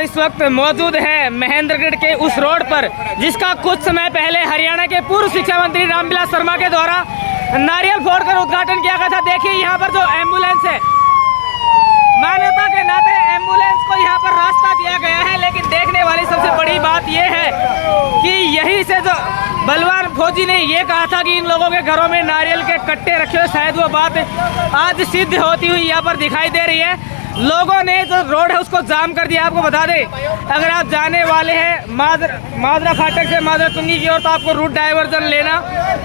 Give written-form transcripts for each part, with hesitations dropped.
इस वक्त मौजूद है महेंद्रगढ़ के उस रोड पर जिसका कुछ समय पहले हरियाणा के पूर्व शिक्षा मंत्री रामविलास शर्मा के द्वारा नारियल फोड़कर उद्घाटन किया गया था। देखिए यहाँ पर जो एम्बुलेंस है, मानवता के नाते एम्बुलेंस को यहाँ पर रास्ता दिया गया है, लेकिन देखने वाली सबसे बड़ी बात यह है कि यहीं से जो बलवान फौजी ने ये कहा था कि इन लोगों के घरों में नारियल के कट्टे रखे हुए, शायद वो बात आज सिद्ध होती हुई यहाँ पर दिखाई दे रही है। लोगों ने जो रोड है उसको जाम कर दिया। आपको बता दें, अगर आप जाने वाले हैं माजरा फाटक से माजरा तुंगी की ओर तो आपको रूट डाइवर्जन लेना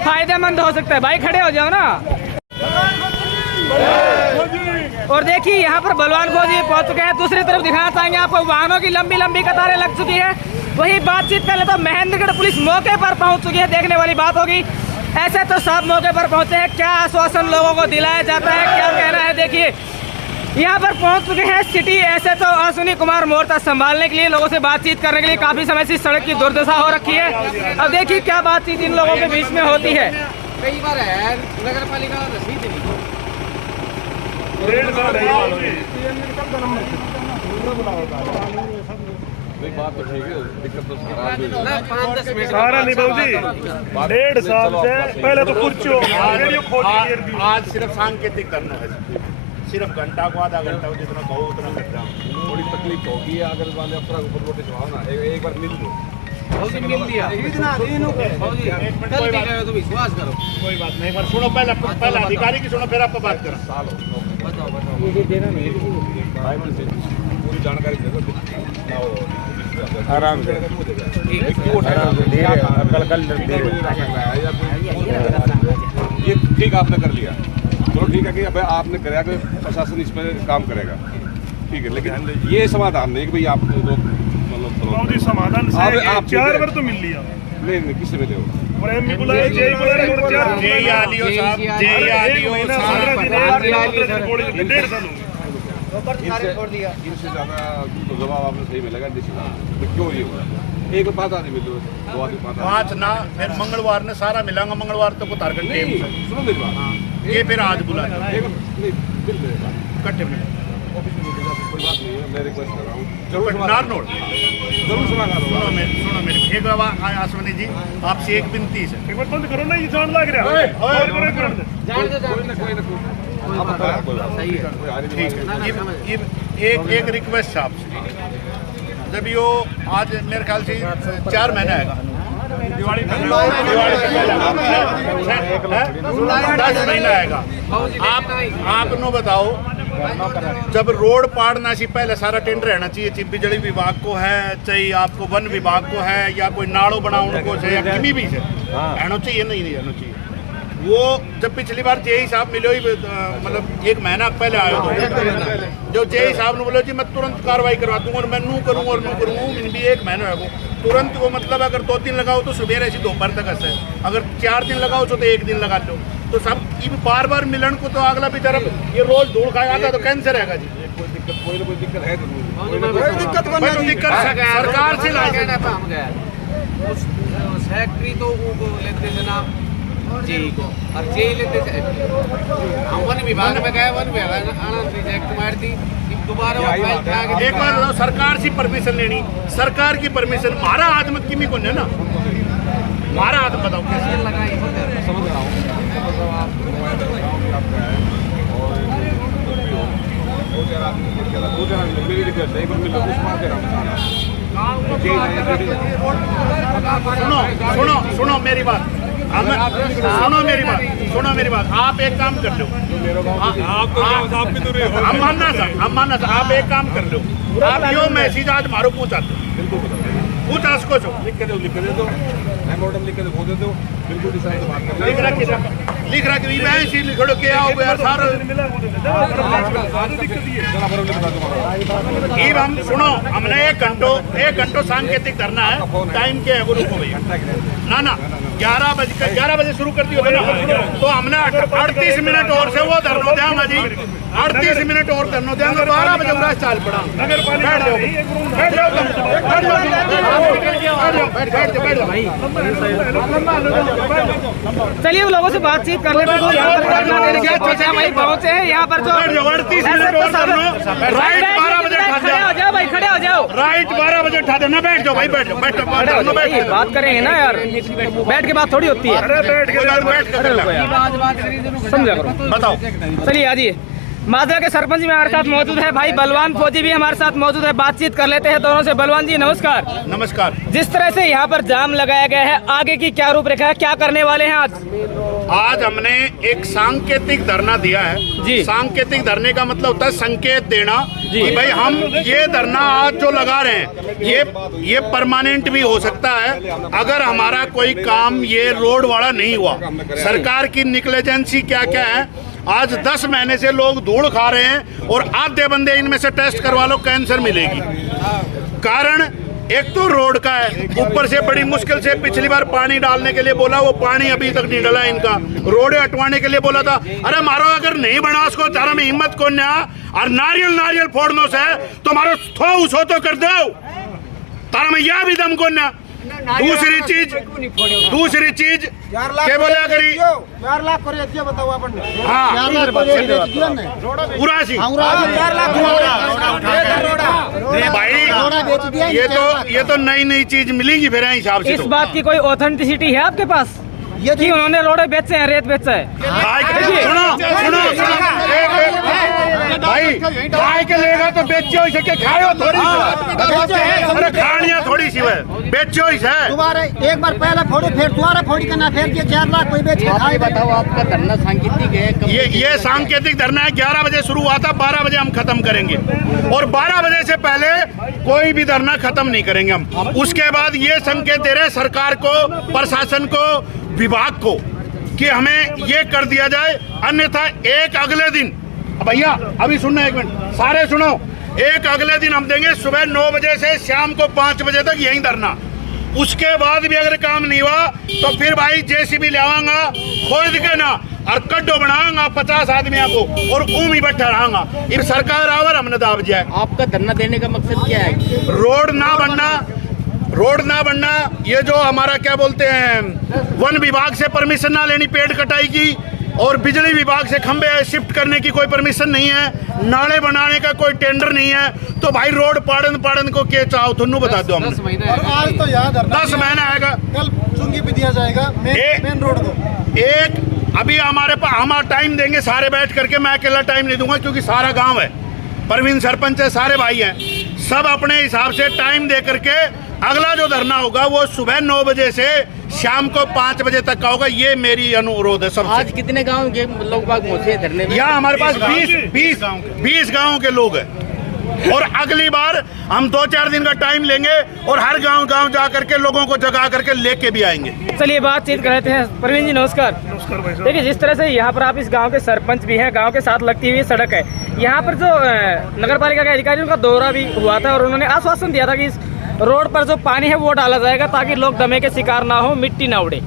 फायदेमंद हो सकता है। भाई खड़े हो जाओ ना। और देखिए यहाँ पर बलवान फौजी पहुंच चुके हैं। दूसरी तरफ दिखाना चाहेंगे आपको, वाहनों की लंबी लंबी कतारें लग चुकी है। वही बातचीत कर ले तो महेंद्रगढ़ पुलिस मौके पर पहुंच चुकी है। देखने वाली बात होगी, ऐसे तो सब मौके पर पहुंचे हैं, क्या आश्वासन लोगों को दिलाया जाता है, क्या कहना है। देखिए यहाँ पर पहुंच चुके हैं सिटी एसएचओ अश्विनी कुमार मोर्चा संभालने के लिए, लोगों से बातचीत करने के लिए। काफी समय से सड़क की दुर्दशा हो रखी है। अब देखिए क्या बातचीत इन लोगों के बीच में होती है। कई बार है नगर पालिका रसीद नहीं बात तो ठीक है, दिक्कत तो सारा नहीं बाबू जी, 1.5 साल से पहले तो कुछ आज सिर्फ सांकेतिक करना है, सिर्फ घंटा को आधा घंटा जितना कहो उतना कर रहा हूँ। थोड़ी तकलीफ होगी अगर वाले अफसर ऊपर नोटिस आओ ना, एक बार मिल दो। मिल दिया तो विश्वास करो, कोई बात नहीं। पर सुनो, पहले अधिकारी की सुनो, फिर आपको बात करो। पूरी जानकारी दे दो आराम से, ये ठीक आपने कर लिया, चलो ठीक है कि अब आपने कराया कि प्रशासन इस पर काम करेगा, ठीक है। लेकिन ये समाधान नहीं कि भाई आप लोग मतलब समाधान से 4 बार तो मिल लिया। नहीं किससे मिले हो? इनसे ज़्यादा तो जवाब आपने सही मिलेगा। तो क्यों ये हुआ? एक बात आदमी मिलो, 2 आदमी 5 ना, फिर मंगलवार ने सारा मिलांगा, मंगलवार तो को तारगढ़ टेम से सुनो मेरी बात, ये फिर आज बुला इकट्ठे मिले ऑफिस में मिलेगा, कोई बात नहीं है। मैं रिक्वेस्ट कर रहा हूँ, जरूर सुना सुनो मेरी एक बार अश्विनी जी, आपसे एक विनती है, एक बार बंद करो ना, ये जान लग रहा है। एक रिक्वेस्ट है आपसे, जब यो आज मेरे ख्याल से 4 महीना आएगा, दिवाली से पहले 10 महीना आएगा। आप नो बताओ, जब रोड पाड़ना सी पहले सारा टेंडर रहना चाहिए, चाहे बिजली विभाग को है, चाहे आपको वन विभाग को है, या कोई नाड़ो बनाने को है, या किमी भी है, रहना चाहिए। नहीं रहना चाहिए। वो जब पिछली बार जेई साहब मिले ही, मतलब 1 महीना पहले आए तो जो जेई साहब ने बोले जी मैं तुरंत कार्रवाई करवा दूंगा और मैं नू करूँ भी 1 महीना है तुरंत वो, मतलब अगर 2 दिन लगाओ तो सुबह ऐसी दोपहर तक है, अगर 4 दिन लगाओ तो 1 दिन लगा लो। तो सब बार बार मिलन को तो अगला बेचारा ये रोज धूल खाएगा तो कैंसर रहेगा जी। कोई दिक्कत है तो दिक्कत सरकार से ला फैक्ट्री तो वो लेते थे ना जेई को, और जेई लेते थे हम वन विभाग में गए, वन विभाग आनंद रिजेक्ट मार दी। दोबारा एक बार सरकार से परमिशन लेनी, सरकार की परमिशन, हमारा आदमी किमी को ना, हमारा आदमी बताओ कैसे लगाई। समझ रहा हूँ मेरी रिक्वेस्ट है, एक बार मिलो उस बात सुनो मेरी बात, सुनो मेरी बात। आप एक काम कर लो, हम मानना था, आप एक काम कर लो, आप यो मैसेज आज मारो पूछा उसको लिख के दो मेमोरेंडम लिख के दे दो, बिल्कुल लिख रहा कि मैं इसी लिखो के आओ यार सारा हम सुनो, हमने 1 घंटो सांकेतिक करना है, टाइम के है रुको भैया ना 11 बजे शुरू कर दियो ना, तो हमने 38 मिनट और से वो धरनो देंगे जी, 38 मिनट और धरनो देंगे, 12 बजे उड़ा चाल पड़ा। चलिए लोगों से बातचीत कर लेते हैं। यहाँ पर वही पहुंचे हैं, यहाँ पर जो 38 मिनट और 12 बजे हो जाओ भाई, खड़े हो जाओ। राइट 12 बजे उठा देना, बैठ जाओ भाई, बैठ जाओ, बैठ जाओ, खड़े हो जाओ भाई, बात करेंगे ना यार, बैठ के बात थोड़ी होती है। अरे बैठ खड़े हो के यार, समझा करो। बताओ। चलिए आ जाइए। माजरा के सरपंच भी हमारे साथ मौजूद है, भाई बलवान फौजी भी हमारे साथ मौजूद है, बातचीत कर लेते हैं दोनों से। बलवान जी नमस्कार। नमस्कार। जिस तरह से यहाँ पर जाम लगाया गया है, आगे की क्या रूपरेखा है, क्या करने वाले हैं आज? आज हमने एक सांकेतिक धरना दिया है जी। सांकेतिक धरने का मतलब होता है संकेत देना जी। कि भाई हम ये धरना आज जो लगा रहे हैं ये परमानेंट भी हो सकता है अगर हमारा कोई काम ये रोड वाला नहीं हुआ। सरकार की निग्लिजेंसी क्या क्या है, आज 10 महीने से लोग धूल खा रहे हैं और आधे बंदे इनमें से टेस्ट करवा लो कैंसर मिलेगी। कारण एक तो रोड का है, ऊपर से बड़ी मुश्किल से पिछली बार पानी डालने के लिए बोला, वो पानी अभी तक नहीं डाला इनका। रोड हटवाने के लिए बोला था, अरे मारो अगर नहीं बना उसको तारा में हिम्मत को ना और नारियल फोड़नो से तो मारो थो सो तो कर दो तारा में यह भी दम को ना। दूसरी चीज क्या बोला करी 4 लाख करे बताओ अपन। हाँ पूरा सी भाई ये तो नई चीज मिलेगी फिर हिसाब से। इस बात की कोई ऑथेंटिसिटी है आपके पास कि उन्होंने रोडे बेचे हैं, रेत बेचा है? सुनो भाई, खाए के लेगा तो बेचो ही सके, खाओ थोड़ी, अरे खानिया थोड़ी सी है, बेचो ही है। दोबारा एक बार पहले फोड़ी फिर दोबारा फोड़ी करना, फिर 4 लाख कोई बेच के खाए। बताओ आपका धरना सांकेतिक है? ये सांकेतिक धरना है, 11 बजे शुरू हुआ था, 12 बजे हम खत्म करेंगे और 12 बजे से पहले कोई भी धरना खत्म नहीं करेंगे हम। उसके बाद ये संकेत दे रहे सरकार को, प्रशासन को, विभाग को कि हमें ये कर दिया जाए, अन्यथा एक अगले दिन, भैया अभी सुनना, 1 मिनट सारे सुनो, एक अगले दिन हम देंगे सुबह 9 बजे से शाम को 5 बजे तक यही धरना। उसके बाद भी अगर काम नहीं हुआ तो फिर भाई जेसीबी ले आवांगा, खोद के ना और कड्डो बनाऊंगा 50 आदमी को और ऊम ही बैठा रहूंगा। ये सरकार आवर हमने दाब जाए। आपका धरना देने का मकसद क्या है? रोड ना बनना, ये जो हमारा क्या बोलते हैं, वन विभाग से परमिशन ना लेनी पेड़ कटाई की, और बिजली विभाग से खंबे शिफ्ट करने की कोई परमिशन नहीं है, नाले बनाने का कोई टेंडर नहीं है, तो भाई रोड पाड़न को क्या चाहो तुन्नू बता दो। हमने 10 महीने आज तो याद 10 महीना आएगा, कल चुंगी भी दिया जाएगा मेन रोड को। एक अभी हमारे पास हम टाइम देंगे सारे बैठ करके, मैं अकेला टाइम नहीं दूंगा क्योंकि सारा गांव है, परवीन सरपंच है, सारे भाई हैं, सब अपने हिसाब से टाइम दे करके अगला जो धरना होगा वो सुबह 9 बजे से शाम को 5 बजे तक का होगा। ये मेरी अनुरोध है सबसे। आज कितने गांव के लोग बाग पहुंचे धरने में? यहाँ हमारे पास 20 गाँव के लोग हैं और अगली बार हम 2-4 दिन का टाइम लेंगे और हर गांव जा करके लोगों को जगा करके लेके भी आएंगे। चलिए बातचीत कर लेते हैं। प्रवीण जी नमस्कार। नमस्कार भाई साहब। देखिए जिस तरह से यहाँ पर आप इस गांव के सरपंच भी हैं, गांव के साथ लगती हुई सड़क है, यहाँ पर जो नगर पालिका के अधिकारियों का दौरा भी हुआ था और उन्होंने आश्वासन दिया था कि इस रोड पर जो पानी है वो डाला जाएगा ताकि लोग दमे के शिकार ना हो, मिट्टी ना उड़े,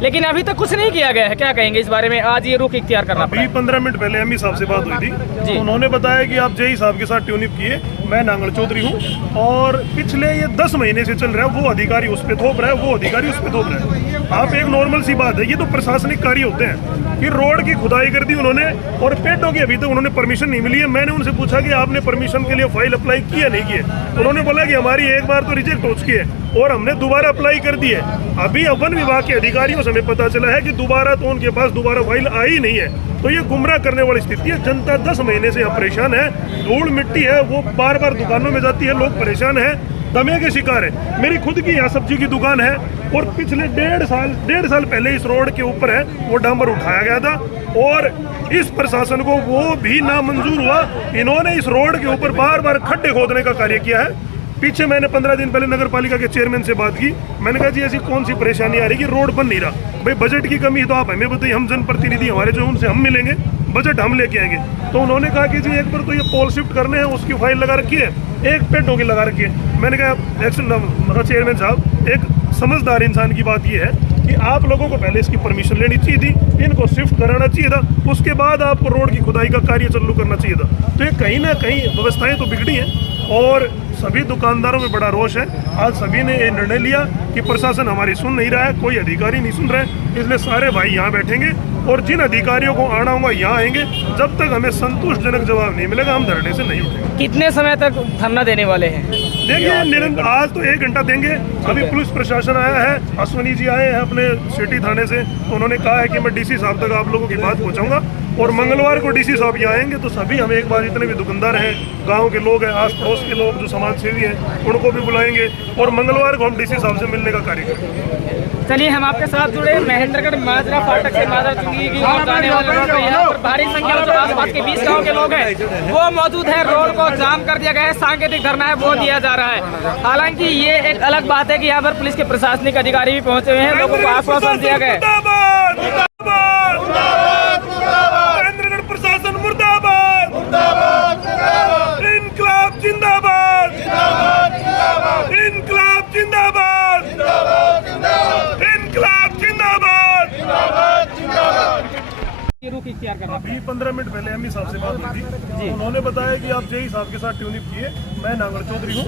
लेकिन अभी तक कुछ नहीं किया गया है। क्या कहेंगे इस बारे में? आज ये रुख इख्तियार करना पड़ा। अभी 15 मिनट पहले एमई साहब से बात हुई थी, तो उन्होंने बताया कि आप जेई साहब के साथ ट्यूनिप किए। मैं नांगल चौधरी हूँ और पिछले ये 10 महीने से चल रहा है, वो अधिकारी उस पर थोप रहा है, वो अधिकारी उस पर थोप रहा है। आप एक नॉर्मल सी बात है, ये तो प्रशासनिक कार्य होते हैं कि रोड की खुदाई कर दी उन्होंने और पेड़ों की अभी तक उन्होंने परमिशन नहीं मिली है। मैंने उनसे पूछा कि आपने परमिशन के लिए फाइल अप्लाई की या नहीं की है? उन्होंने बोला कि हमारी एक बार तो रिजेक्ट हो चुकी है और हमने दोबारा अप्लाई कर दी है। अभी वन विभाग के अधिकारियों से हमें पता चला है कि दोबारा तो उनके पास दोबारा फाइल आई नहीं है। तो ये गुमराह करने वाली स्थिति है। जनता 10 महीने से यहाँ परेशान है, धूल मिट्टी है, वो बार बार दुकानों में जाती है, लोग परेशान है, दमे के शिकार है। मेरी खुद की यहाँ सब्जी की दुकान है और पिछले 1.5 साल पहले इस रोड के ऊपर है वो डांबर उठाया गया था और इस प्रशासन को वो भी नामंजूर हुआ। इन्होंने इस रोड के ऊपर बार बार खड्डे खोदने का कार्य किया है। पीछे मैंने 15 दिन पहले नगर पालिका के चेयरमैन से बात की, मैंने कहा जी ऐसी कौन सी परेशानी आ रही कि रोड बन नहीं रहा? भाई बजट की कमी है तो आप हमें बताइए, हम जनप्रतिनिधि हमारे जो उनसे हम मिलेंगे, बजट हम लेके आएंगे। तो उन्होंने कहा कि जी एक बार तो ये पोल शिफ्ट करने हैं, उसकी फाइल लगा रखी है, एक पेड़ों की लगा रखी है। मैंने कहा चेयरमैन साहब, एक समझदार इंसान की बात ये है कि आप लोगों को पहले इसकी परमिशन लेनी चाहिए थी, इनको शिफ्ट कराना चाहिए था, उसके बाद आपको रोड की खुदाई का कार्य चालू करना चाहिए था। तो ये कहीं ना कहीं व्यवस्थाएं तो बिगड़ी हैं और सभी दुकानदारों में बड़ा रोष है। आज सभी ने ये निर्णय लिया कि प्रशासन हमारी सुन नहीं रहा है, कोई अधिकारी नहीं सुन रहा है, इसलिए सारे भाई यहाँ बैठेंगे और जिन अधिकारियों को आना होगा यहाँ आएंगे। जब तक हमें संतुष्टजनक जवाब नहीं मिलेगा हम धरने से नहीं उठेंगे। कितने समय तक धरना देने वाले हैं? देखिए निरंतर आज तो 1 घंटा देंगे। अभी पुलिस प्रशासन आया है, अश्वनी जी आए हैं अपने सिटी थाने से, तो उन्होंने कहा है कि मैं डीसी साहब तक आप लोगों की बात पहुंचाऊंगा और मंगलवार को डीसी साहब यहाँ आएंगे तो सभी हम एक बार जितने भी दुकानदार हैं, गांव के लोग हैं, आस पड़ोस के लोग जो समाज सेवी हैं, उनको भी बुलाएंगे और मंगलवार को हम डीसी साहब से मिलने का कार्य करेंगे। चलिए हम आपके साथ जुड़े महेंद्रगढ़ माजरा फाटक से माजरा चुंगी की ओर जाने वाले रोड पर यहाँ पर भारी संख्या में जो आसपास के 20 गाँव के लोग हैं वो मौजूद है। रोड को जाम कर दिया गया है, सांकेतिक धरना है वो दिया जा रहा है। हालांकि ये एक अलग बात है कि यहाँ पर पुलिस के प्रशासनिक अधिकारी भी पहुंचे हुए हैं, लोगों को आश्वासन दिया गया है। महेंद्रगढ़ प्रशासन मुर्दाबाद, इनकलाब जिंदाबाद, इनकलाब जिंदाबाद, इनकलाब जिंदाबाद। रुख इख्तियार करना। अभी 15 मिनट पहले एमई साहब से बात हुई थी, उन्होंने बताया कि आप जेई साहब के साथ ट्यूनिप किए। मैं नांगल चौधरी हूँ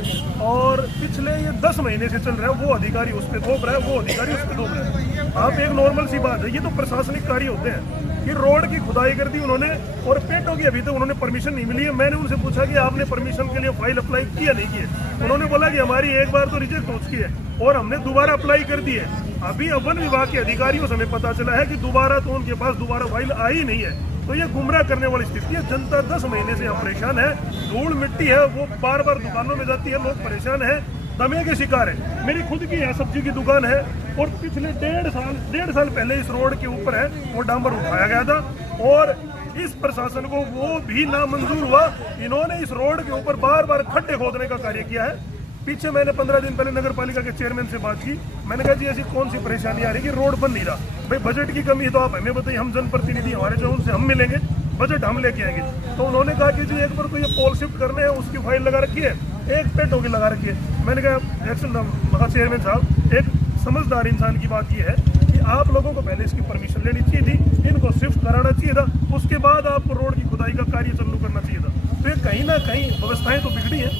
और पिछले ये 10 महीने से चल रहा है, वो अधिकारी उस पर थोप रहा है, वो अधिकारी उस पर थोप रहा है। आप एक नॉर्मल सी बात है, ये तो प्रशासनिक कार्य होते हैं कि रोड की खुदाई कर दी उन्होंने और पेटों की अभी तक उन्होंने परमिशन नहीं मिली है। मैंने उनसे पूछा कि आपने परमिशन के लिए फाइल अप्लाई किया नहीं किया? उन्होंने बोला कि हमारी एक बार तो रिजेक्ट हो चुकी है और हमने दोबारा अप्लाई कर दी है। अभी वन विभाग के अधिकारियों से हमें पता चला है कि दोबारा तो उनके पास दोबारा फाइल आई नहीं है। तो ये गुमराह करने वाली स्थिति है। जनता 10 महीने से यहाँ परेशान है, धूल मिट्टी है, वो बार बार दुकानों में जाती है, लोग परेशान है, दमे के शिकार है। मेरी खुद की यहाँ सब्जी की दुकान है और पिछले 1.5 साल पहले इस रोड के ऊपर है वो डांबर उठाया गया था और इस प्रशासन को वो भी नामंजूर हुआ। इन्होंने इस रोड के ऊपर बार बार खड्डे खोदने का कार्य किया है। पीछे मैंने 15 दिन पहले नगर पालिका के चेयरमैन से बात की, मैंने कहा जी ऐसी कौन सी परेशानी आ रही है कि रोड बन नहीं रहा? भाई बजट की कमी है तो आप हमें बताइए, हम जनप्रतिनिधि हमारे जो उनसे हम मिलेंगे, बजट हम लेके आएंगे। तो उन्होंने कहा कि जी एक बार तो ये पोल शिफ्ट करने हैं, उसकी फाइल लगा रखी है, एक पेटों की लगा रखी है। मैंने कहा एक्शन चेयरमैन साहब, एक समझदार इंसान की बात यह है कि आप लोगों को पहले इसकी परमिशन लेनी चाहिए थी, इनको शिफ्ट कराना चाहिए था, उसके बाद आपको रोड की खुदाई का कार्य चालू करना चाहिए था। तो ये कहीं ना कहीं व्यवस्थाएं तो बिगड़ी हैं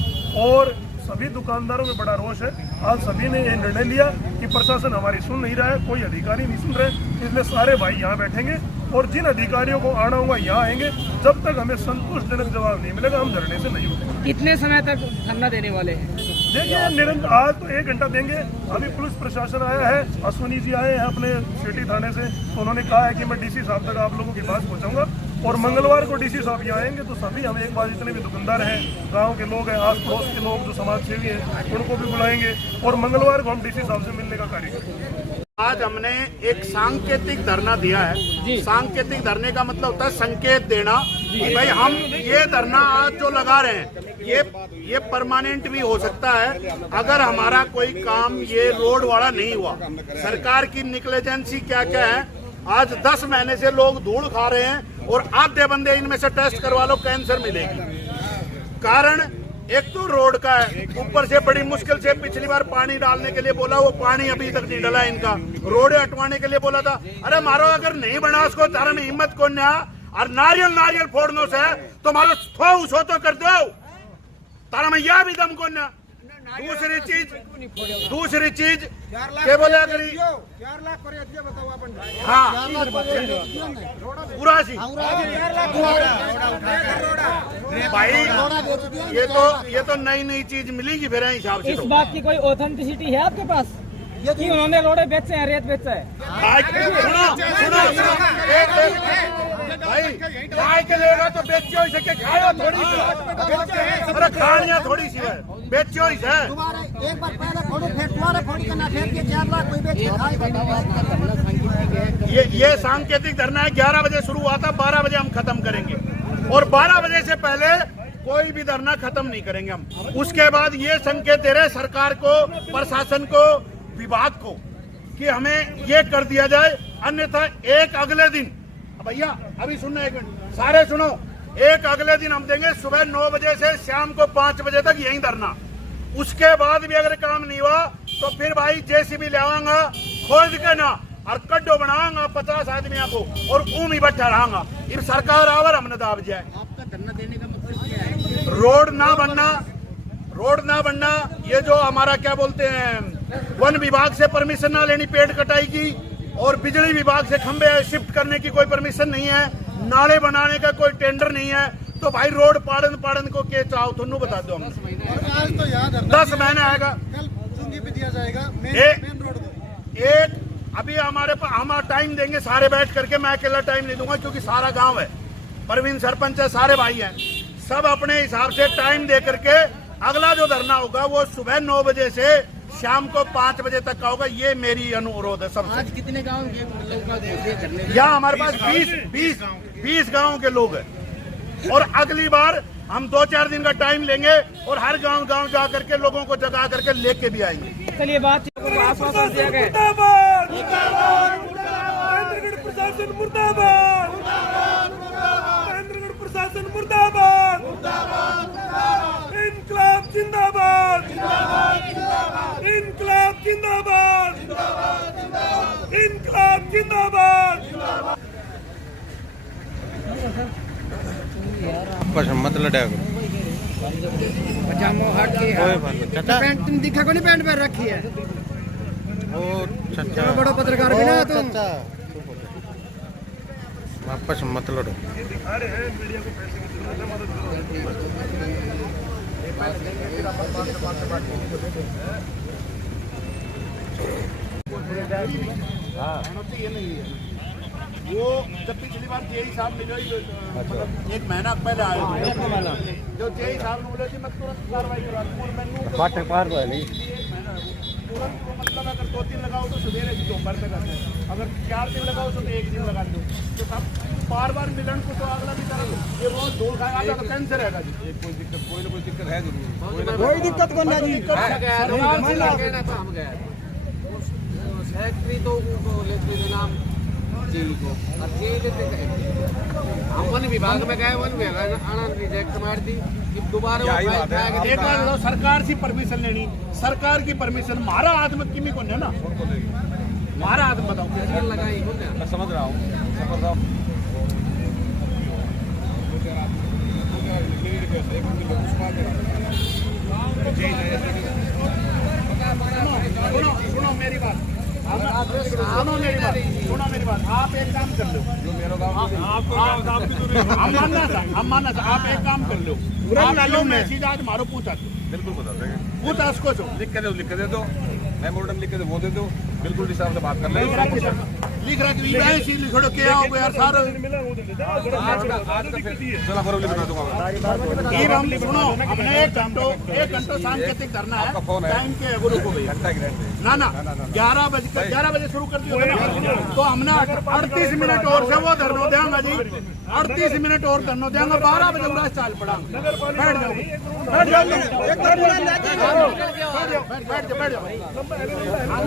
और सभी दुकानदारों में बड़ा रोष है। आज सभी ने ये निर्णय लिया कि प्रशासन हमारी सुन नहीं रहा है, कोई अधिकारी नहीं सुन रहे, इसलिए सारे भाई यहाँ बैठेंगे और जिन अधिकारियों को आना होगा यहाँ आएंगे। जब तक हमें संतुष्टजनक जवाब नहीं मिलेगा हम धरने से नहीं उठेंगे। कितने समय तक धरना देने वाले हैं? देखिए निरंतर आज तो 1 घंटा देंगे। अभी पुलिस प्रशासन आया है, अश्वनी जी आए हैं अपने सिटी थाने से, तो उन्होंने कहा है कि मैं डीसी साहब तक आप लोगों की बात पहुंचाऊंगा और मंगलवार को डीसी साहब यहाँ आएंगे तो सभी हम एक बार जितने भी दुकानदार हैं, गांव के लोग हैं, आस पड़ोस के लोग जो समाज सेवी हैं, उनको भी बुलाएंगे और मंगलवार को हम डीसी साहब से मिलने का कार्य करेंगे। आज हमने एक सांकेतिक धरना दिया है। सांकेतिक धरने का मतलब होता है संकेत देना कि भाई हम ये धरना आज जो लगा रहे हैं ये परमानेंट भी हो सकता है अगर हमारा कोई काम ये रोड वाला नहीं हुआ। सरकार की निग्लिजेंसी क्या क्या है। आज 10 महीने से लोग धूल खा रहे हैं और आधे बंदे इनमें से टेस्ट करवा लो कैंसर मिलेगी। कारण एक तो रोड का है, ऊपर से बड़ी मुश्किल से पिछली बार पानी डालने के लिए बोला, वो पानी अभी तक नहीं डला। इनका रोड हटवाने के लिए बोला था, अरे मारो अगर नहीं बना उसको तारा में हिम्मत को ना और नारियल फोड़ने से तो मारो थो तो कर दो तारा में यह भी दम को ना। दूसरी चीज क्या बोला करी हाँ पूरा सी भाई ये तो नई चीज मिलेगी फिर हिसाब से। इस बात की कोई ऑथेंटिसिटी है आपके पास कि उन्होंने रोडे बेचे हैं, रेत बेचा है? भाई खाए के लेगा तो बेचो ही सके, खाओ थोड़ी सी, अरे खानिया थोड़ी सी है, बेचो ही है। एक बार पहले फोटो फेर तुम्हारे फोटो के ना फेर के 4 लाख कोई बेचे खाए। ये सांकेतिक धरना है। 11 बजे शुरू हुआ था, 12 बजे हम खत्म करेंगे और 12 बजे से पहले कोई भी धरना खत्म नहीं करेंगे हम। उसके बाद ये संकेत दे रहे सरकार को, प्रशासन को, विभाग को कि हमें ये कर दिया जाए, अन्यथा एक अगले दिन, भैया अभी सुनना एक मिनट, सारे सुनो, एक अगले दिन हम देंगे सुबह 9 बजे से शाम को 5 बजे तक यही धरना। उसके बाद भी अगर काम नहीं हुआ तो फिर भाई जेसीबी ले आऊंगा, खोद के ना और कड्डो बनाऊंगा 50 आदमियों को और ऊम ही बैठा रहूंगा। इस सरकार आवर हमने दाब जाए। आपका धरना देने का मकसद क्या है? रोड ना बनना, ये जो हमारा क्या बोलते हैं वन विभाग से परमिशन ना लेनी पेड़ कटाई की और बिजली विभाग से खंबे शिफ्ट करने की कोई परमिशन नहीं है, नाले बनाने का कोई टेंडर नहीं है, तो भाई रोड पाड़न को के चाहो थोनू बता दो। आज तो याद 10 महीने आएगा, कल चुंगी पे दिया जाएगा मेन रोड को। एक अभी हमारा टाइम देंगे सारे बैठ करके, मैं अकेला टाइम नहीं दूंगा क्योंकि सारा गांव है, प्रवीण सरपंच है, सारे भाई हैं, सब अपने हिसाब से टाइम दे करके अगला जो धरना होगा वो सुबह 9 बजे से शाम को 5 बजे तक का होगा। ये मेरी अनुरोध है सबसे। आज कितने गांव के लोग का करने यहाँ हमारे पास 20 गाँव के लोग हैं और अगली बार हम 2-4 दिन का टाइम लेंगे और हर गांव जा करके लोगों को जगा करके लेके भी आएंगे। चलिए बातचीत को आश्वासन दिया गया। महेंद्रगढ़ प्रशासन मुर्दाबाद, महेंद्रगढ़ प्रशासन मुर्दाबाद, इनकलाब जिंदाबाद, इनकलाब जिंदाबाद, इनकलाब जिंदाबाद। मत लड़ा करो। पैंट दिखा को नहीं, पैंट पहन रखी है। चलो बड़ा पत्रकार भी ना तुम। वापस मत लड़ो। वो जब पिछली बार जेई साहब मिले, मतलब 1 महीना पहले आए थे, जो जेई साहब ने बोले थे मैं तुरंत कार्रवाई करा दूं और मैंने तुरंत मतलब अगर 2 दिन लगाओ तो सवेरे से दोपहर तक आते हैं, अगर 4 दिन लगाओ तो 1 दिन लगा दो, तो सब बार मिलन को तो अगला भी करेंगे। ये बहुत दूर खाएगा तो कैंसर रहेगा जी। कोई ना कोई दिक्कत है जरूर। कोई दिक्कत को नहीं। सेक्रेटरी तो लेते जनाब जी को और जी लेते हम वन विभाग में गए, वन विभाग रिजेक्ट मार दी। दोबारा एक बार सरकार से परमिशन लेनी, सरकार की परमिशन मारा आदमी किमी को ना, मारा आदमी बताओ लगाई। मैं समझ रहा हूँ। सुनो मेरी बात, सुनो मेरी बात। आप एक काम कर लो, हम मानना था, आप एक काम कर लो, मैसेज आज मारो पूछा, बिल्कुल बता देंगे। पूछा उसको लिख के दे दो, मेमोरेंडम लिख के दे, वो दे दो, बिल्कुल हिसाब से बात कर लेंगे। लिख रहा छोड़ो क्या हो गया यार सारा। चला फॉर्म लिखा दूंगा। हम सुनो, हमने 1 घंटा सांकेतिक धरना है, टाइम के गुरु को भैया ना 11 बजे शुरू कर दिया तो हमने 38 मिनट और से वो धरना देंगे जी, 38 मिनट और धरना देंगे, 12 बजे उड़ा चाल पड़ा। बैठ जाओ।